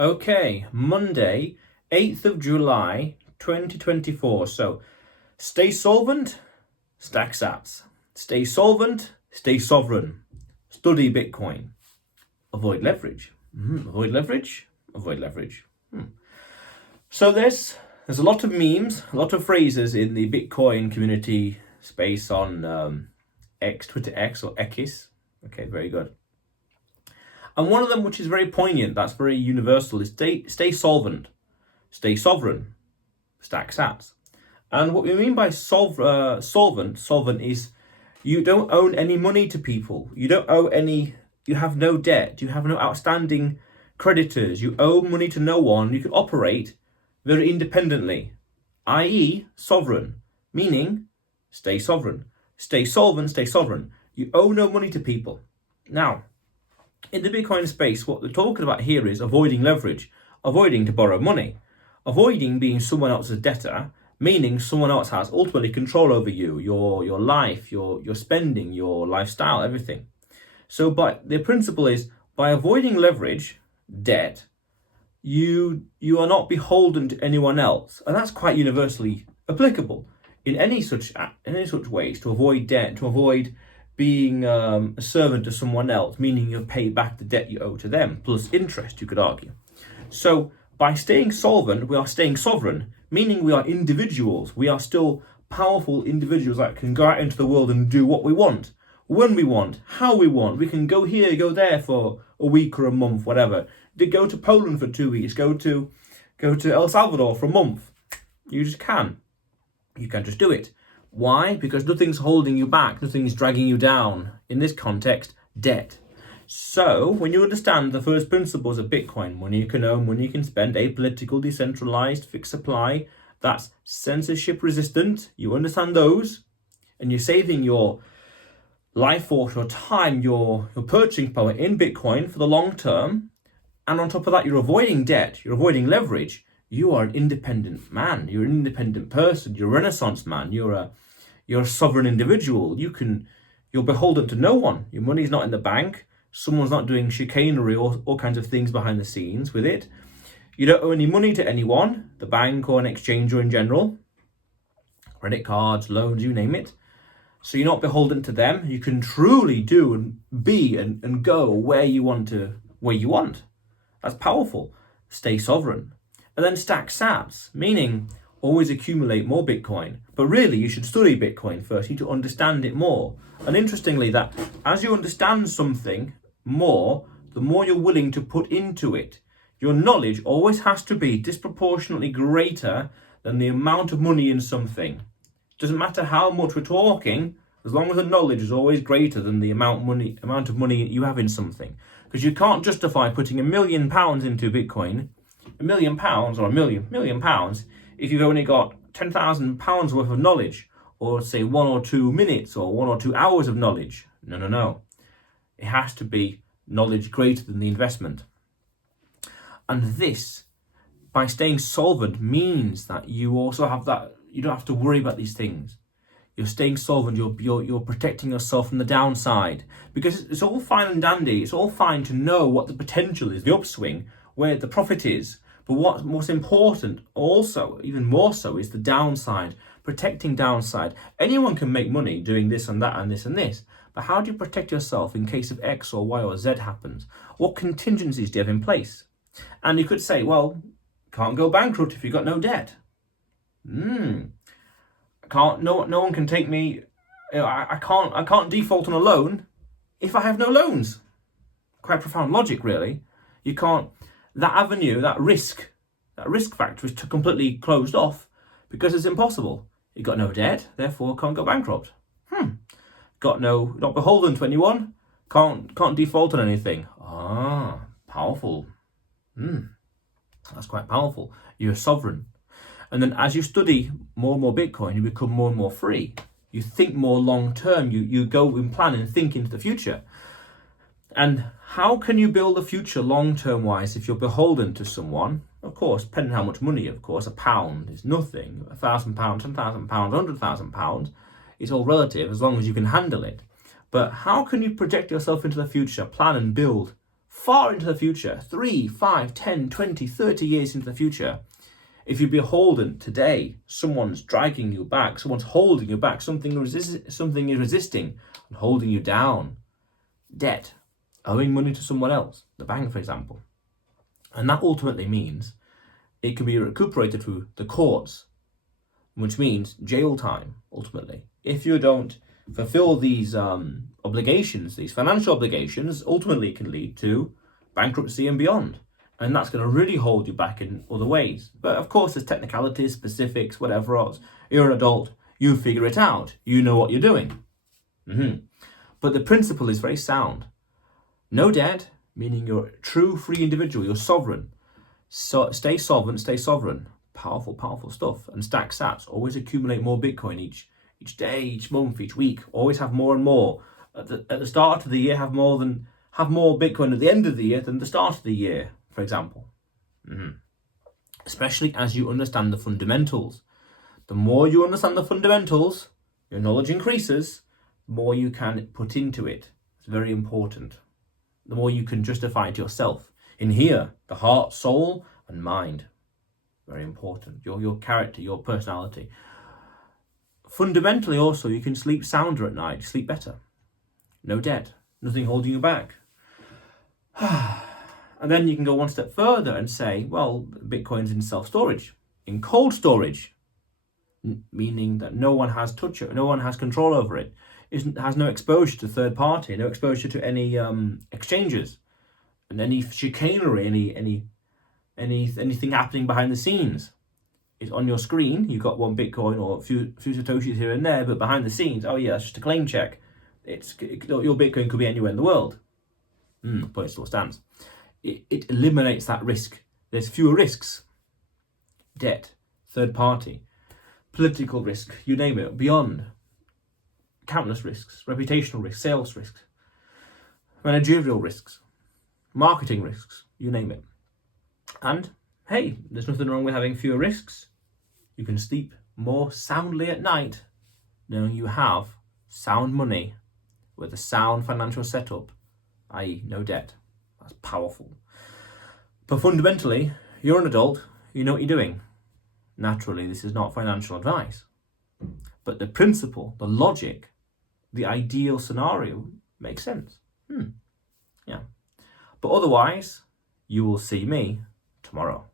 Okay, Monday, 8th of July, 2024. So, stay solvent, stack sats. Stay solvent, stay sovereign. Study Bitcoin. Avoid leverage. Avoid leverage, avoid leverage. So there's a lot of memes, a lot of phrases in the Bitcoin community space on X, Twitter X or X. Okay, very good. And one of them, which is very poignant, that's very universal, is stay solvent, stay sovereign, stack sats. And what we mean by solvent is you don't own any money to people. You don't owe any, you have no debt, you have no outstanding creditors, you owe money to no one, you can operate very independently, i.e. sovereign, meaning stay sovereign. Stay solvent, stay sovereign. You owe no money to people. Now, in the Bitcoin space, what we're talking about here is avoiding leverage, avoiding to borrow money, avoiding being someone else's debtor, meaning someone else has ultimately control over you, your life, your spending, your lifestyle, everything. So the principle is, by avoiding leverage, debt, you are not beholden to anyone else. And that's quite universally applicable in any such ways, to avoid debt, to avoid being a servant to someone else, meaning you pay back the debt you owe to them, plus interest, you could argue. So by staying solvent, we are staying sovereign, meaning we are individuals. We are still powerful individuals that can go out into the world and do what we want, when we want, how we want. We can go here, go there for a week or a month, whatever. Go to Poland for 2 weeks, go to El Salvador for a month. You just can. You can just do it. Why? Because nothing's holding you back, nothing's dragging you down. In this context, debt. So, when you understand the first principles of Bitcoin, money you can own, money you can spend, apolitical, decentralized, fixed supply, that's censorship resistant, you understand those, and you're saving your life force, your time, your purchasing power in Bitcoin for the long term, and on top of that, you're avoiding debt, you're avoiding leverage. You are an independent man. You're an independent person. You're a Renaissance man. You're a sovereign individual. You're beholden to no one. Your money's not in the bank. Someone's not doing chicanery or all kinds of things behind the scenes with it. You don't owe any money to anyone, the bank or an exchanger in general. Credit cards, loans, you name it. So you're not beholden to them. You can truly do and be and go where you want. That's powerful. Stay sovereign. And then stack sats, meaning always accumulate more Bitcoin. But really, you should study Bitcoin first. You need to understand it more. And interestingly, that as you understand something more, the more you're willing to put into it. Your knowledge always has to be disproportionately greater than the amount of money in something. Doesn't matter how much we're talking, as long as the knowledge is always greater than the amount of money you have in something. Because you can't justify putting £1 million into Bitcoin, £1 million or a million pounds, if you've only got £10,000 worth of knowledge, or say 1 or 2 minutes or 1 or 2 hours of knowledge. No. It has to be knowledge greater than the investment. And this, by staying solvent, means that you also have that, you don't have to worry about these things. You're staying solvent, you're protecting yourself from the downside. Because it's all fine and dandy, it's all fine to know what the potential is, the upswing, where the profit is. But what's most important also, even more so, is the downside, protecting downside. Anyone can make money doing this and that and this and this. But how do you protect yourself in case of X or Y or Z happens? What contingencies do you have in place? And you could say, well, can't go bankrupt if you've got no debt. No one can take me, I can't default on a loan if I have no loans. Quite profound logic, really. You can't, that avenue, that risk factor is completely closed off because it's impossible. You got no debt, therefore can't go bankrupt. Not beholden to anyone, can't default on anything. Powerful. That's quite powerful. You're sovereign. And then as you study more and more Bitcoin, you become more and more free. You think more long term. You go and plan and think into the future. And how can you build a future long term wise if you're beholden to someone? Of course, depending on how much money, of course, £1 is nothing. £1,000, £10,000, £100,000, it's all relative as long as you can handle it. But how can you project yourself into the future, plan and build far into the future, 3, 5, 10, 20, 30 years into the future, if you're beholden today, someone's dragging you back, someone's holding you back, something is resisting and holding you down. Debt, owing money to someone else, the bank, for example. And that ultimately means it can be recuperated through the courts, which means jail time, ultimately. If you don't fulfill these obligations, these financial obligations, ultimately it can lead to bankruptcy and beyond. And that's going to really hold you back in other ways. But of course, there's technicalities, specifics, whatever else. You're an adult, you figure it out. You know what you're doing. But the principle is very sound. No debt, meaning you're a true free individual, you're sovereign. So stay solvent, stay sovereign. Powerful, powerful stuff. And stack sats. Always accumulate more Bitcoin each day, each month, each week. Always have more and more. At the start of the year, have more Bitcoin at the end of the year than the start of the year, for example. Especially as you understand the fundamentals. The more you understand the fundamentals, your knowledge increases, the more you can put into it. It's very important. The more you can justify it yourself. In here, the heart, soul, and mind. Very important. Your character, your personality. Fundamentally also, you can sleep sounder at night, sleep better. No debt, nothing holding you back. And then you can go one step further and say, well, Bitcoin's in self-storage, in cold storage, meaning that no one has touch it, no one has control over it. Has no exposure to third party, no exposure to any exchanges, and any chicanery, anything happening behind the scenes. It's on your screen. You've got one Bitcoin or a few satoshis here and there, but behind the scenes, oh yeah, it's just a claim check. Your Bitcoin could be anywhere in the world, but it still stands. It eliminates that risk. There's fewer risks. Debt, third party, political risk, you name it, beyond. Countless risks, reputational risks, sales risks, managerial risks, marketing risks, you name it. And hey, there's nothing wrong with having fewer risks. You can sleep more soundly at night knowing you have sound money with a sound financial setup, i.e. no debt. That's powerful. But fundamentally, you're an adult, you know what you're doing. Naturally, this is not financial advice. But the principle, the logic, the ideal scenario makes sense. Yeah. But otherwise, you will see me tomorrow.